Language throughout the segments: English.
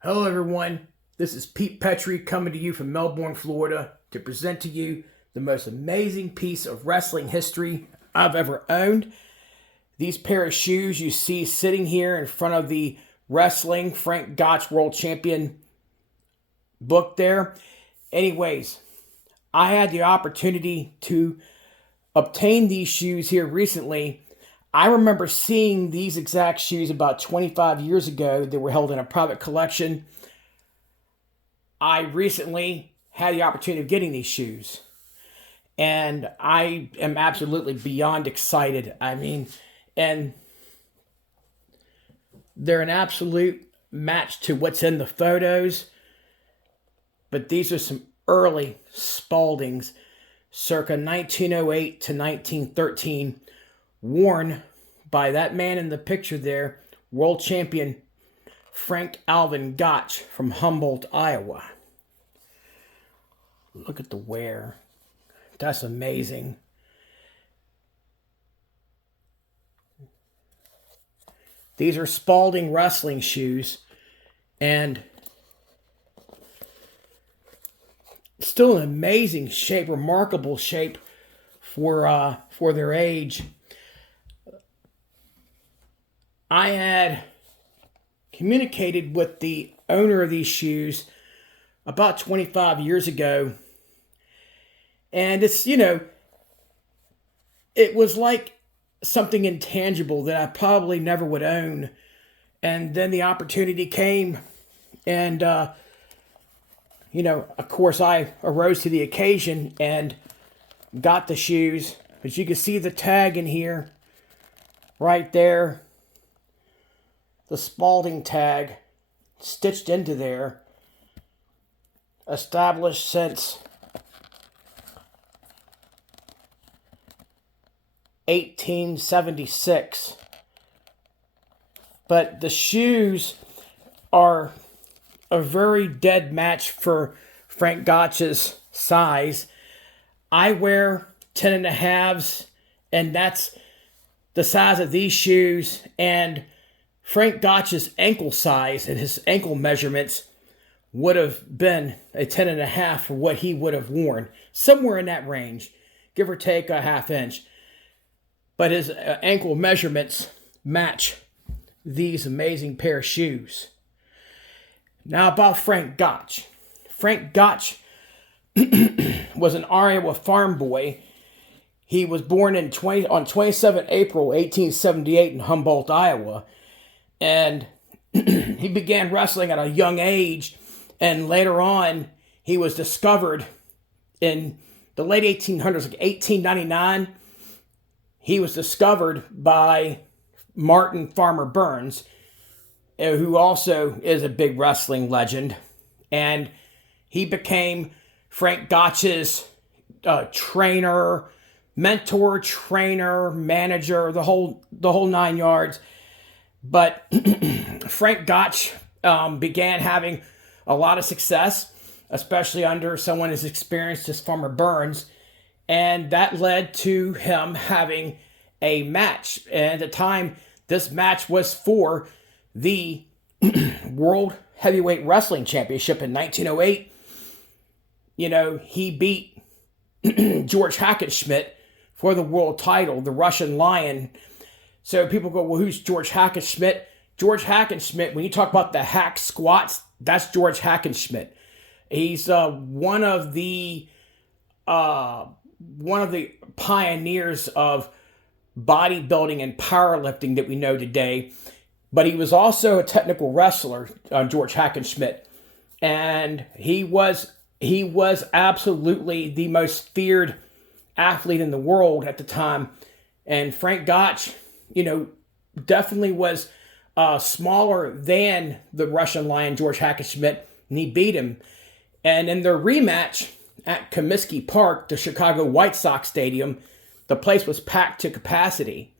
Hello, everyone. This is Pete Petrie coming to you from Melbourne, Florida, to present to you the most amazing piece of wrestling history I've ever owned. These pair of shoes you see sitting here in front of the Wrestling Frank Gotch World Champion book there. Anyways, I had the opportunity to obtain these shoes here recently. I remember seeing these exact shoes about 25 years ago. They were held in a private collection. I recently had the opportunity of getting these shoes, and I am absolutely beyond excited. And they're an absolute match to what's in the photos, but these are some early Spaldings, circa 1908 to 1913, worn by that man in the picture there, world champion Frank Alvin Gotch from Humboldt, Iowa. Look at the wear. That's amazing. These are Spalding wrestling shoes, and still an amazing shape, remarkable shape for their age. I had communicated with the owner of these shoes about 25 years ago, and it was like something intangible that I probably never would own. And then the opportunity came, and of course, I arose to the occasion and got the shoes. But you can see the tag in here, right there, the Spalding tag stitched into there, established since 1876. But the shoes are a very dead match for Frank Gotch's size. I wear 10 and a halves, and that's the size of these shoes. And Frank Gotch's ankle size and his ankle measurements would have been a 10 and a half for what he would have worn, somewhere in that range, give or take a half inch. But his ankle measurements match these amazing pair of shoes. Now about Frank Gotch. Frank Gotch was an Iowa farm boy. He was born on 27 April 1878 in Humboldt, Iowa. And he began wrestling at a young age. And later on, he was discovered in the late 1800s, like 1899. He was discovered by Martin Farmer Burns, who also is a big wrestling legend. And he became Frank Gotch's trainer, mentor, trainer, manager, the whole nine yards. But Frank Gotch began having a lot of success, especially under someone as experienced as Farmer Burns. And that led to him having a match. And at the time, this match was for the World Heavyweight Wrestling Championship in 1908. He beat George Hackenschmidt for the world title, the Russian Lion. So people go, well, who's George Hackenschmidt? George Hackenschmidt, when you talk about the hack squats, that's George Hackenschmidt. He's one of the pioneers of bodybuilding and powerlifting that we know today. But he was also a technical wrestler, George Hackenschmidt. And he was absolutely the most feared athlete in the world at the time. And Frank Gotch, definitely was smaller than the Russian Lion, George Hackenschmidt, and he beat him. And in their rematch at Comiskey Park, the Chicago White Sox Stadium, the place was packed to capacity.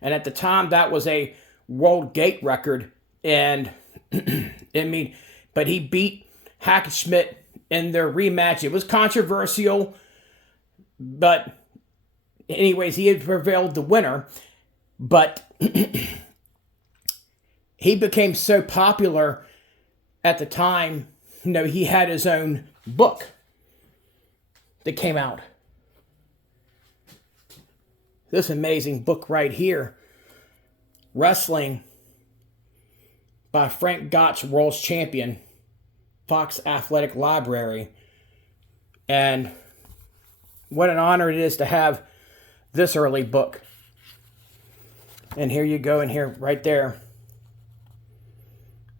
And at the time, that was a world gate record. And but he beat Hackenschmidt in their rematch. It was controversial, but anyways, he had prevailed the winner. But he became so popular at the time, he had his own book that came out. This amazing book right here, Wrestling by Frank Gotch, World's Champion, Fox Athletic Library. And what an honor it is to have this early book. And here you go, and here, right there,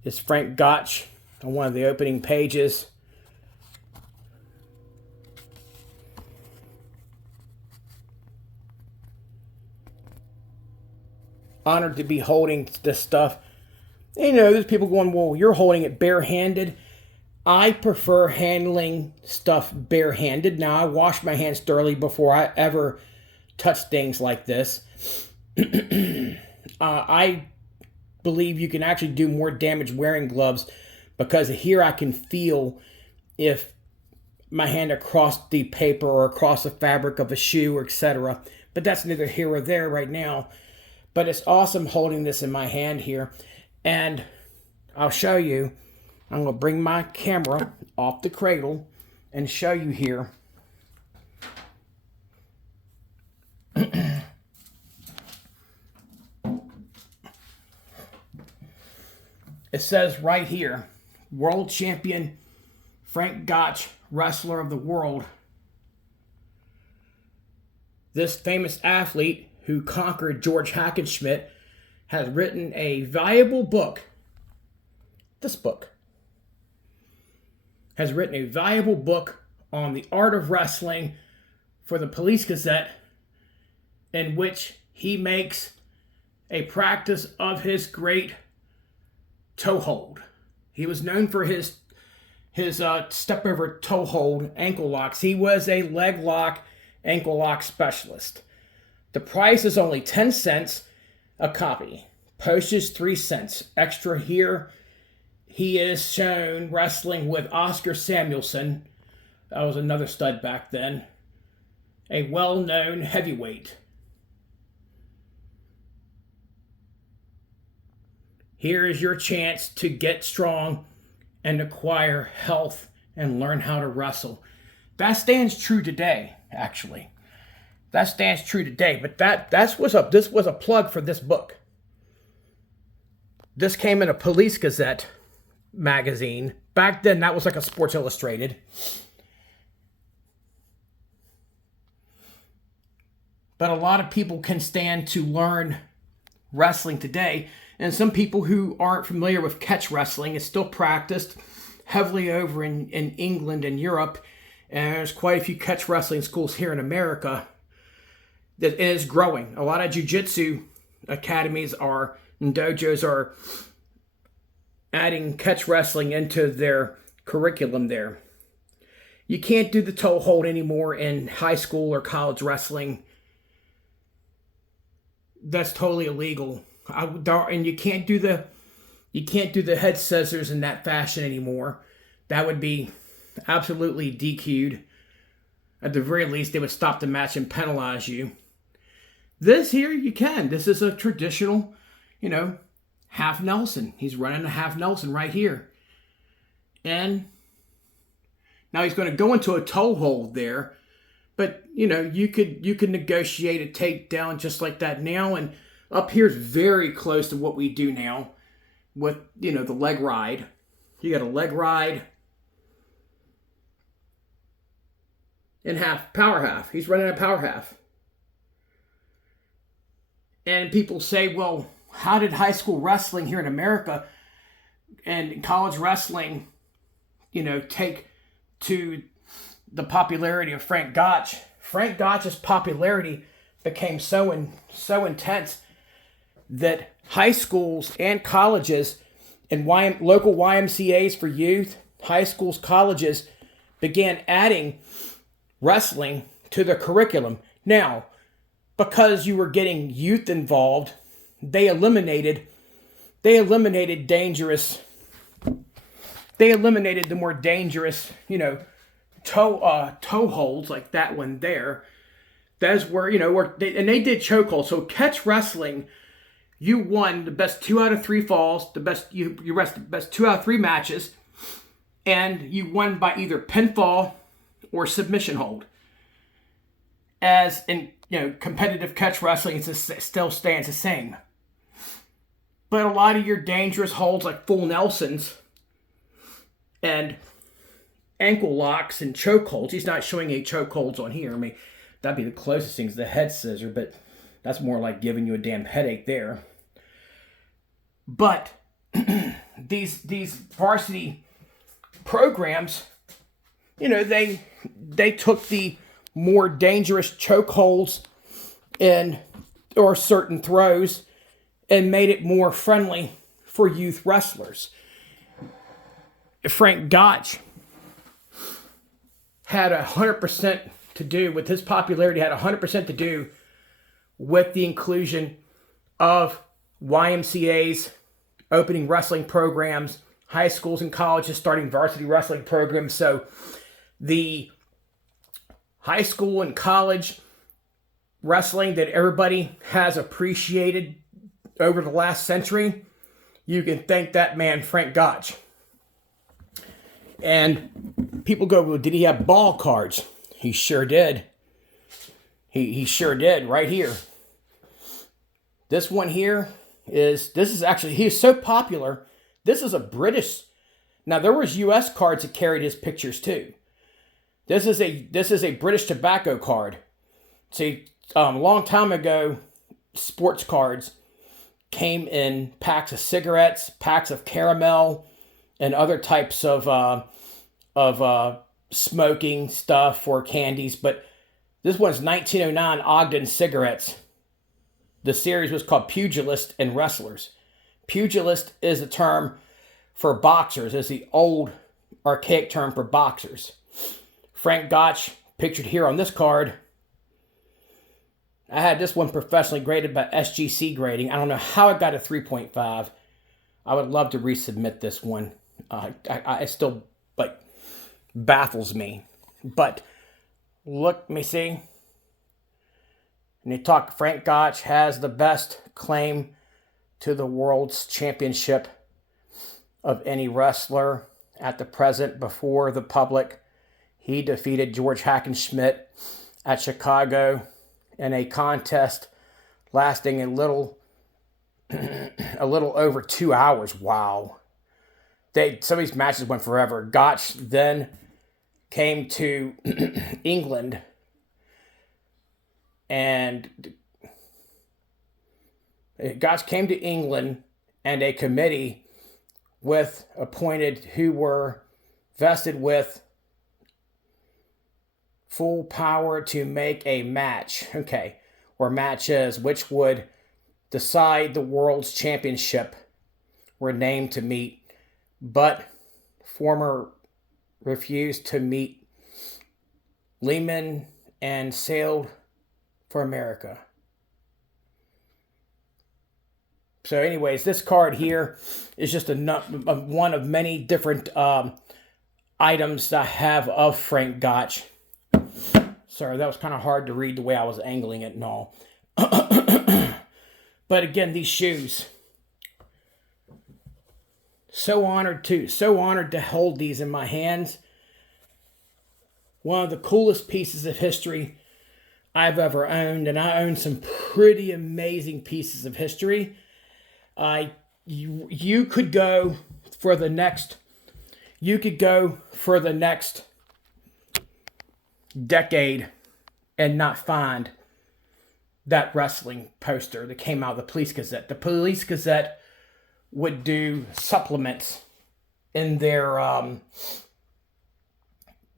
is Frank Gotch on one of the opening pages. Honored to be holding this stuff. There's people going, well, you're holding it barehanded. I prefer handling stuff barehanded. Now, I wash my hands thoroughly before I ever touch things like this. I believe you can actually do more damage wearing gloves, because here I can feel if my hand across the paper or across the fabric of a shoe, etc. But that's neither here or there right now. But it's awesome holding this in my hand here. And I'll show you. I'm going to bring my camera off the cradle and show you here. It says right here, World Champion Frank Gotch, Wrestler of the World. This famous athlete who conquered George Hackenschmidt has written a valuable book. This book has written a valuable book on the art of wrestling for the Police Gazette, in which he makes a practice of his great toe hold. He was known for his step over toe hold ankle locks. He was a leg lock, ankle lock specialist. The price is only 10 cents a copy. Postage 3 cents. Extra here, he is shown wrestling with Oscar Samuelson. That was another stud back then. A well-known heavyweight. Here is your chance to get strong and acquire health and learn how to wrestle. That stands true today, actually. That stands true today, but this was a plug for this book. This came in a Police Gazette magazine. Back then, that was like a Sports Illustrated. But a lot of people can stand to learn wrestling today. And some people who aren't familiar with catch wrestling, is still practiced heavily over in England and Europe. And there's quite a few catch wrestling schools here in America that is growing. A lot of jiu-jitsu academies and dojos are adding catch wrestling into their curriculum there. You can't do the toe hold anymore in high school or college wrestling. That's totally illegal. And you can't do the head scissors in that fashion anymore. That would be absolutely DQ'd. At the very least, they would stop the match and penalize you. This here, you can. This is a traditional, half Nelson. He's running a half Nelson right here. And now he's going to go into a toe hold there. But, you could negotiate a takedown just like that now. And up here is very close to what we do now with, the leg ride. You got a leg ride in power half. He's running a power half. And people say, well, how did high school wrestling here in America and college wrestling, take to the popularity of Frank Gotch? Frank Gotch's popularity became so intense that high schools and colleges and local YMCAs for youth, high schools, colleges began adding wrestling to their curriculum. Now, because you were getting youth involved, they eliminated the more dangerous, toe holds like that one there. That's where, they did chokeholds. So catch wrestling you won the best 2 out of 3 falls, you wrestled the best 2 out of 3 matches, and you won by either pinfall or submission hold. As in, competitive catch wrestling, it still stands the same. But a lot of your dangerous holds, like full Nelsons and ankle locks and choke holds. He's not showing any choke holds on here. I mean, that'd be the closest thing to the head scissor, but that's more like giving you a damn headache there. But these varsity programs, they took the more dangerous choke holds or certain throws and made it more friendly for youth wrestlers. Frank Gotch had 100% to do with his popularity, had 100% to do with the inclusion of YMCA's opening wrestling programs, high schools and colleges starting varsity wrestling programs. So the high school and college wrestling that everybody has appreciated over the last century, you can thank that man, Frank Gotch. And people go, well, did he have ball cards? He sure did. He sure did, right here. This one here is he is so popular. This is a British. Now there was U.S. cards that carried his pictures too. This is a British tobacco card. See, a long time ago, sports cards came in packs of cigarettes, packs of caramel, and other types of smoking stuff or candies. But this one's 1909 Ogden cigarettes. The series was called Pugilist and Wrestlers. Pugilist is a term for boxers. It's the old archaic term for boxers. Frank Gotch, pictured here on this card. I had this one professionally graded by SGC grading. I don't know how it got a 3.5. I would love to resubmit this one. It still baffles me. But look, let me see. And they talk, Frank Gotch has the best claim to the world's championship of any wrestler at the present before the public. He defeated George Hackenschmidt at Chicago in a contest lasting a little over 2 hours. Wow. Some of these matches went forever. Gotch then came to England, and Gotch came to England, and a committee appointed who were vested with full power to make a match, or matches, which would decide the world's championship, were named to meet, but former refused to meet Lehman and sailed for America. So anyways, this card here is just one of many different items that I have of Frank Gotch. Sorry, that was kind of hard to read the way I was angling it and all. But again, these shoes. So honored to hold these in my hands. One of the coolest pieces of history I've ever owned, and I own some pretty amazing pieces of history. You could go for the next decade and not find that wrestling poster that came out of the Police Gazette. The Police Gazette would do supplements in their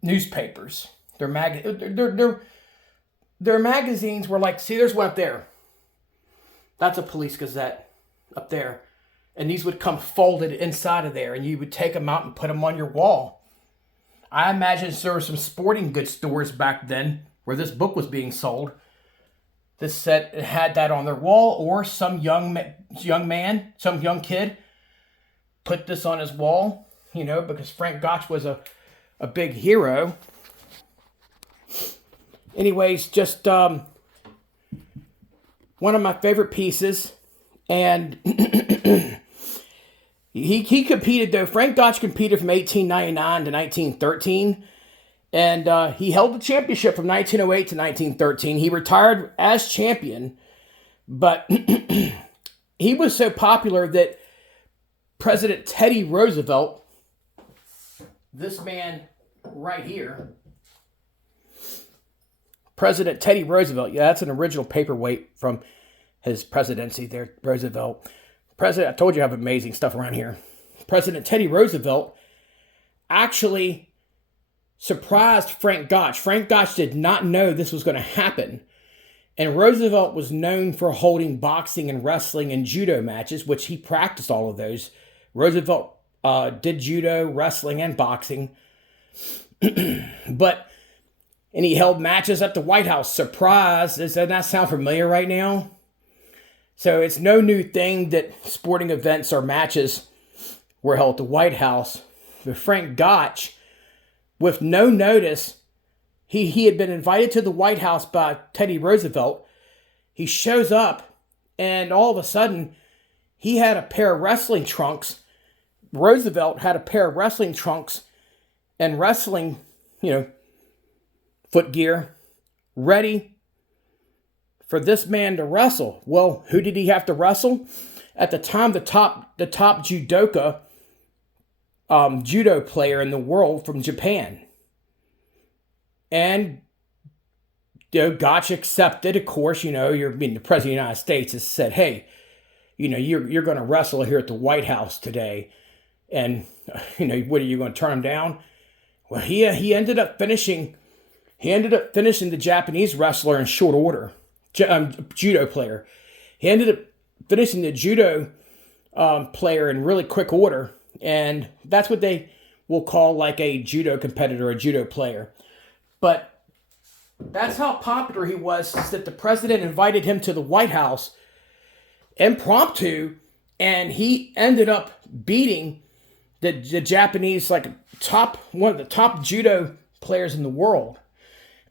newspapers. Their magazines were like, see, there's one up there. That's a Police Gazette up there. And these would come folded inside of there, and you would take them out and put them on your wall. I imagine there were some sporting goods stores back then where this book was being sold. This set had that on their wall, or some young kid put this on his wall, because Frank Gotch was a big hero. Anyways, just one of my favorite pieces And he competed, though. Frank Gotch competed from 1899 to 1913. And he held the championship from 1908 to 1913. He retired as champion. But he was so popular that President Teddy Roosevelt, this man right here, President Teddy Roosevelt, yeah, that's an original paperweight from his presidency there, Roosevelt. I told you I have amazing stuff around here. President Teddy Roosevelt actually surprised Frank Gotch. Frank Gotch did not know this was going to happen. And Roosevelt was known for holding boxing and wrestling and judo matches, which he practiced all of those. Roosevelt did judo, wrestling, and boxing. And he held matches at the White House. Surprise! Doesn't that sound familiar right now? So it's no new thing that sporting events or matches were held at the White House. But Frank Gotch, with no notice, he had been invited to the White House by Teddy Roosevelt. He shows up, and all of a sudden, he had a pair of wrestling trunks. Roosevelt had a pair of wrestling trunks and wrestling, footgear, ready for this man to wrestle. Well, who did he have to wrestle? At the time, the top judoka, judo player in the world from Japan. And Gotch accepted, of course. The President of the United States has said, hey, you're going to wrestle here at the White House today. And, what are you going to turn him down? Well, he ended up finishing the Japanese wrestler in short order, judo player. He ended up finishing the judo player in really quick order. And that's what they will call like a judo competitor, a judo player. But that's how popular he was, that the president invited him to the White House impromptu, and he ended up beating the Japanese, one of the top judo players in the world.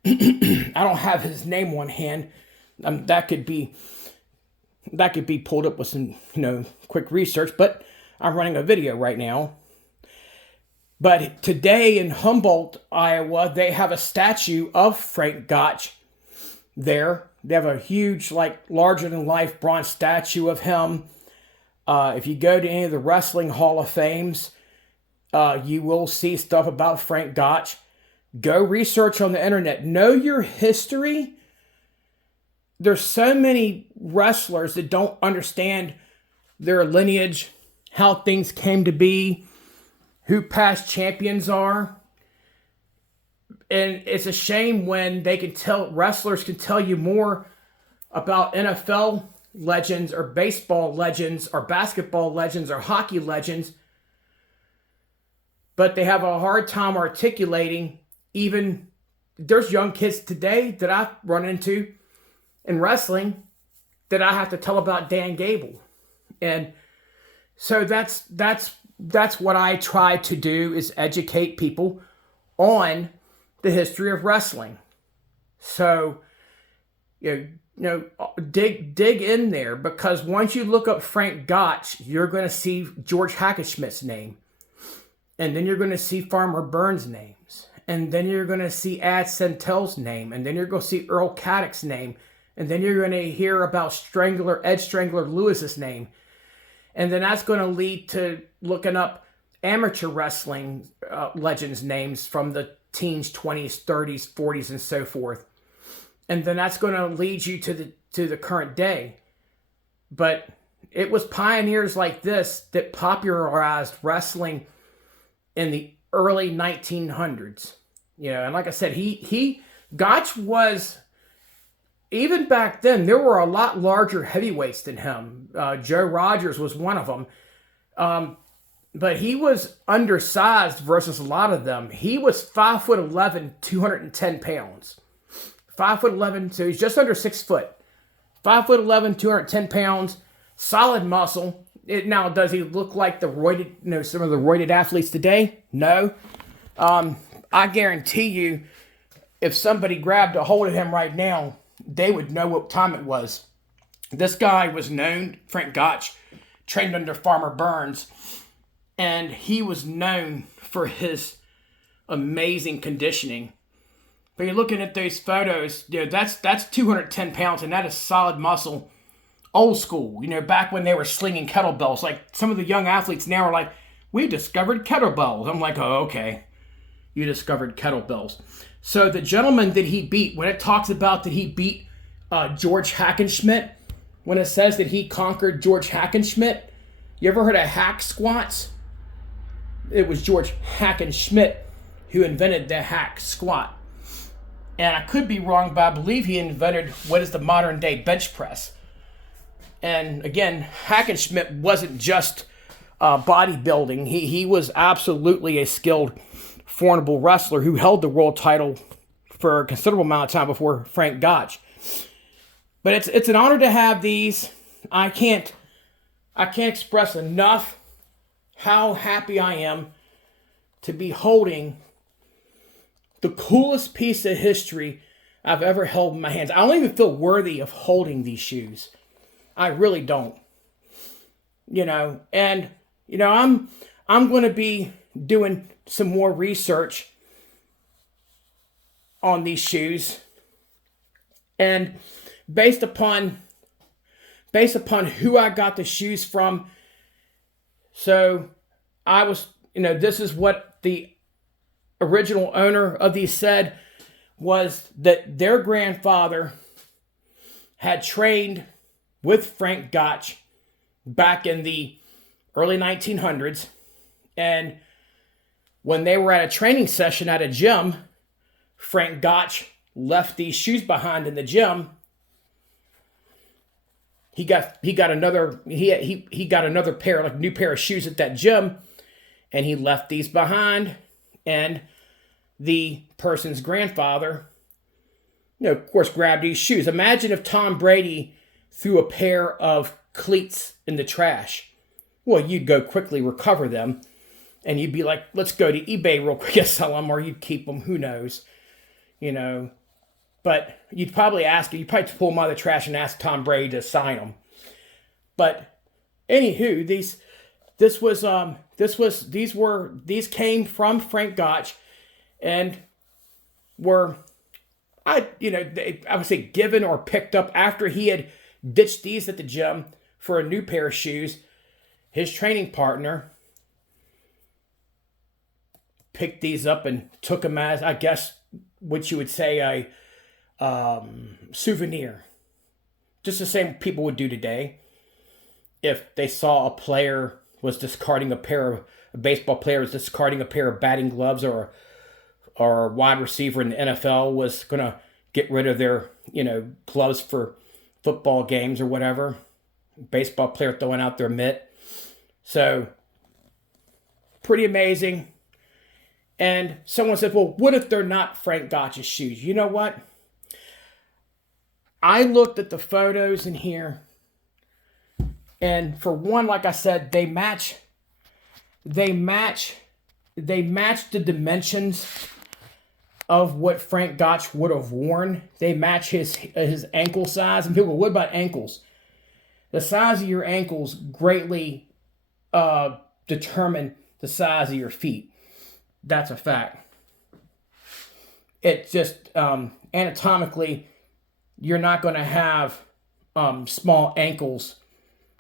I don't have his name on hand. That could be pulled up with some quick research, but I'm running a video right now. But today in Humboldt, Iowa, they have a statue of Frank Gotch there. They have a huge, larger-than-life bronze statue of him. If you go to any of the Wrestling Hall of Fames, you will see stuff about Frank Gotch. Go research on the internet. Know your history. There's so many wrestlers that don't understand their lineage, how things came to be, who past champions are. And it's a shame when wrestlers can tell you more about NFL legends or baseball legends or basketball legends or hockey legends, but they have a hard time articulating. Even there's young kids today that I run into in wrestling that I have to tell about Dan Gable. And so that's what I try to do, is educate people on the history of wrestling. So, dig in there, because once you look up Frank Gotch, you're going to see George Hackenschmidt's name. And then you're going to see Farmer Burns' names. And then you're going to see Ad Santel's name. And then you're going to see Earl Caddock's name. And then you're going to hear about Ed Strangler Lewis's name. And then that's going to lead to looking up amateur wrestling legends' names from the teens, 20s, 30s, 40s, and so forth. And then that's going to lead you to the current day. But it was pioneers like this that popularized wrestling in the early 1900s. And like I said, Gotch was, even back then, there were a lot larger heavyweights than him. Joe Rogers was one of them. But he was undersized versus a lot of them. He was 5'11", 210 pounds. 5'11", so he's just under 6 foot. 5'11", 210 pounds, solid muscle. Now, does he look like some of the roided athletes today? No. I guarantee you, if somebody grabbed a hold of him right now, they would know what time it was. This guy was known, Frank Gotch, trained under Farmer Burns, and he was known for his amazing conditioning. But you're looking at those photos, that's 210 pounds, and that is solid muscle. Old school, back when they were slinging kettlebells. Like some of the young athletes now are like, we discovered kettlebells. I'm like, oh, okay. You discovered kettlebells. So the gentleman that he beat, when it talks about that he beat George Hackenschmidt, when it says that he conquered George Hackenschmidt, you ever heard of hack squats? It was George Hackenschmidt who invented the hack squat. And I could be wrong, but I believe he invented what is the modern day bench press. And again, Hackenschmidt wasn't just bodybuilding. He was absolutely a skilled, formidable wrestler who held the world title for a considerable amount of time before Frank Gotch. But it's an honor to have these. I can't express enough how happy I am to be holding the coolest piece of history I've ever held in my hands. I don't even feel worthy of holding these shoes. I really don't. And I'm going to be doing some more research on these shoes, and based upon who I got the shoes from. So I was, this is what the original owner of these said, was that their grandfather had trained with Frank Gotch back in the early 1900s. And when they were at a training session at a gym, Frank Gotch left these shoes behind in the gym. He got another pair, like new pair of shoes at that gym, and he left these behind. And the person's grandfather, of course, grabbed these shoes. Imagine if Tom Brady threw a pair of cleats in the trash. Well, you'd go quickly recover them, and you'd be like, let's go to eBay real quick and sell them, or you'd keep them, who knows, But you'd probably pull them out of the trash and ask Tom Brady to sign them. But anywho, these came from Frank Gotch, and were, I would say, given or picked up after he had ditched these at the gym for a new pair of shoes. His training partner picked these up and took them as, I guess, what you would say a souvenir. Just the same people would do today. If they saw a player was discarding a baseball player was discarding a pair of batting gloves, or a wide receiver in the NFL was going to get rid of their, gloves for football games or whatever. Baseball player throwing out their mitt. So, pretty amazing. And someone said, well, what if they're not Frank Gotch's shoes? You know what? I looked at the photos in here, and for one, like I said, they match the dimensions of what Frank Gotch would have worn. They match his ankle size. And people go, what about ankles? The size of your ankles greatly determine the size of your feet. That's a fact. It just, anatomically, you're not going to have small ankles.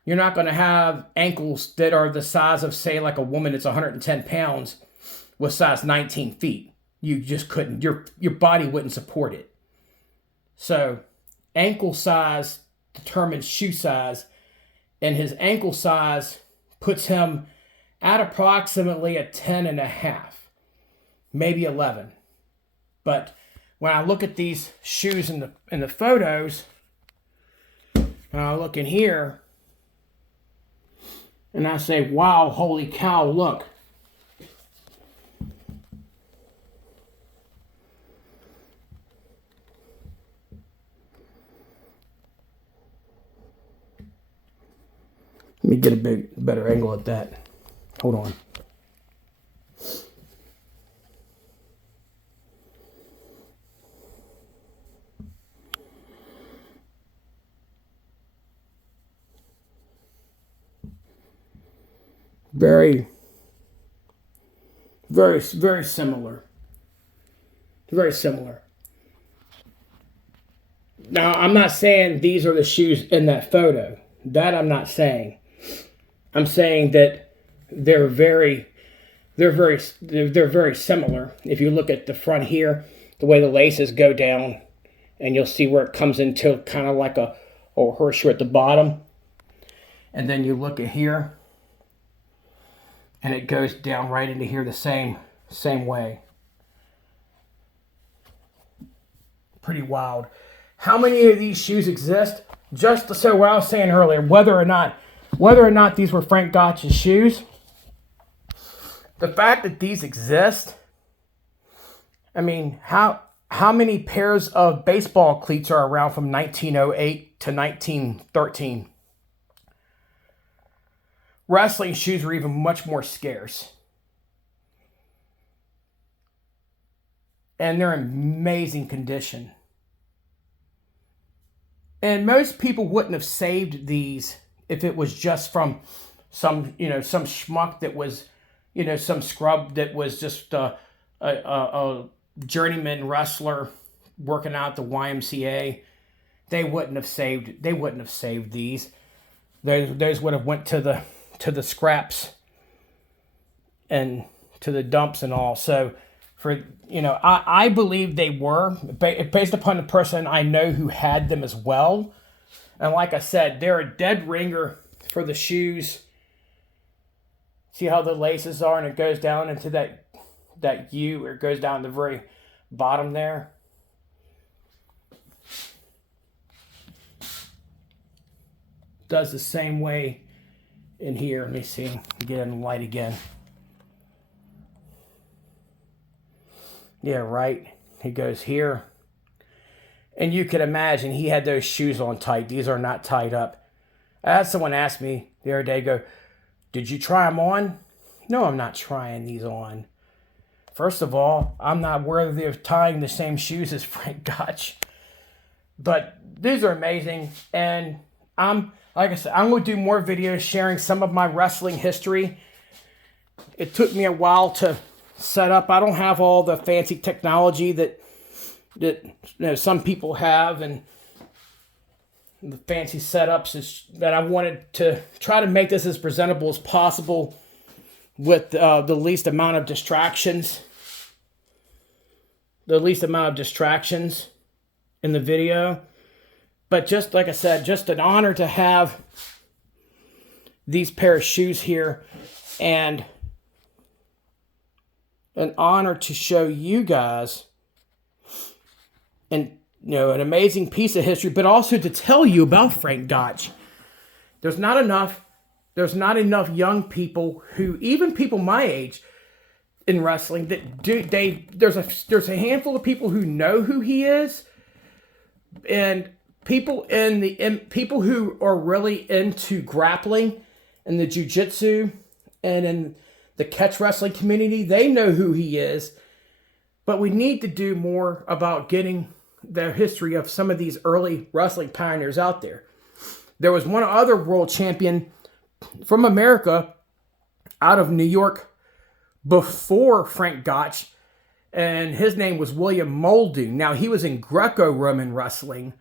You're not going to have ankles that are the size of, say, like a woman that's 110 pounds with size 19 feet. You just couldn't. Your body wouldn't support it. So, ankle size determines shoe size, and his ankle size puts him at approximately a 10.5, maybe 11. But when I look at these shoes in the photos, and I look in here, and I say, wow, holy cow, look. Let me get a better angle at that. Hold on. Very, very similar. Very similar. Now, I'm not saying these are the shoes in that photo. That I'm not saying. I'm saying that they're very similar. If you look at the front here, the way the laces go down, and you'll see where it comes into kind of like a horseshoe at the bottom. And then you look at here, and it goes down right into here the same way. Pretty wild. How many of these shoes exist? Just so what I was saying earlier, whether or not these were Frank Gotch's shoes, the fact that these exist, I mean, how many pairs of baseball cleats are around from 1908 to 1913? Wrestling shoes were even much more scarce. And they're in amazing condition. And most people wouldn't have saved these if it was just from some schmuck that was, some scrub that was just a journeyman wrestler working out at the YMCA. They wouldn't have saved these. Those would have went to the scraps and to the dumps and all. So I believe they were, based upon the person I know who had them as well. And like I said, they're a dead ringer for the shoes. See how the laces are, and it goes down into that U, or it goes down the very bottom there. Does the same way in here. Let me see. Get in the light again. Yeah, right. He goes here. And you can imagine he had those shoes on tight. These are not tied up. I had someone ask me the other day, go, did you try them on? No, I'm not trying these on. First of all, I'm not worthy of tying the same shoes as Frank Gotch. But these are amazing. And like I said, I'm going to do more videos sharing some of my wrestling history. It took me a while to set up. I don't have all the fancy technology that some people have, and the fancy setups that I wanted to try to make this as presentable as possible with the least amount of distractions. The least amount of distractions in the video. But just like I said, just an honor to have these pair of shoes here, and an honor to show you guys an amazing piece of history, but also to tell you about Frank Gotch. There's not enough young people who, even people my age in wrestling, that there's a handful of people who know who he is, and people people who are really into grappling and the jiu-jitsu and in the catch wrestling community, they know who he is. But we need to do more about getting the history of some of these early wrestling pioneers out there. There was one other world champion from America out of New York before Frank Gotch, and his name was William Muldoon. Now, he was in Greco-Roman wrestling,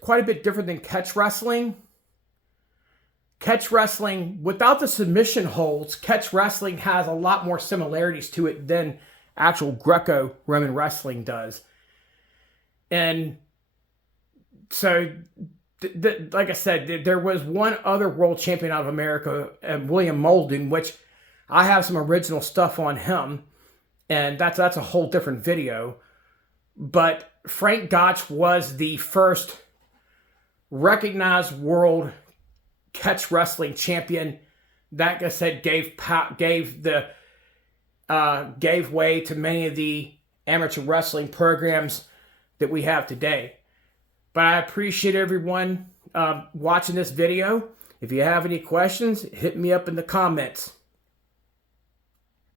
quite a bit different than catch wrestling. Catch wrestling, without the submission holds, catch wrestling has a lot more similarities to it than actual Greco-Roman wrestling does. And so, like I said, there was one other world champion out of America, William Muldoon, which I have some original stuff on him, and that's a whole different video. But Frank Gotch was the first recognized world catch wrestling champion. That, like I said, gave way to many of the amateur wrestling programs that we have today. But I appreciate everyone watching this video. If you have any questions, hit me up in the comments.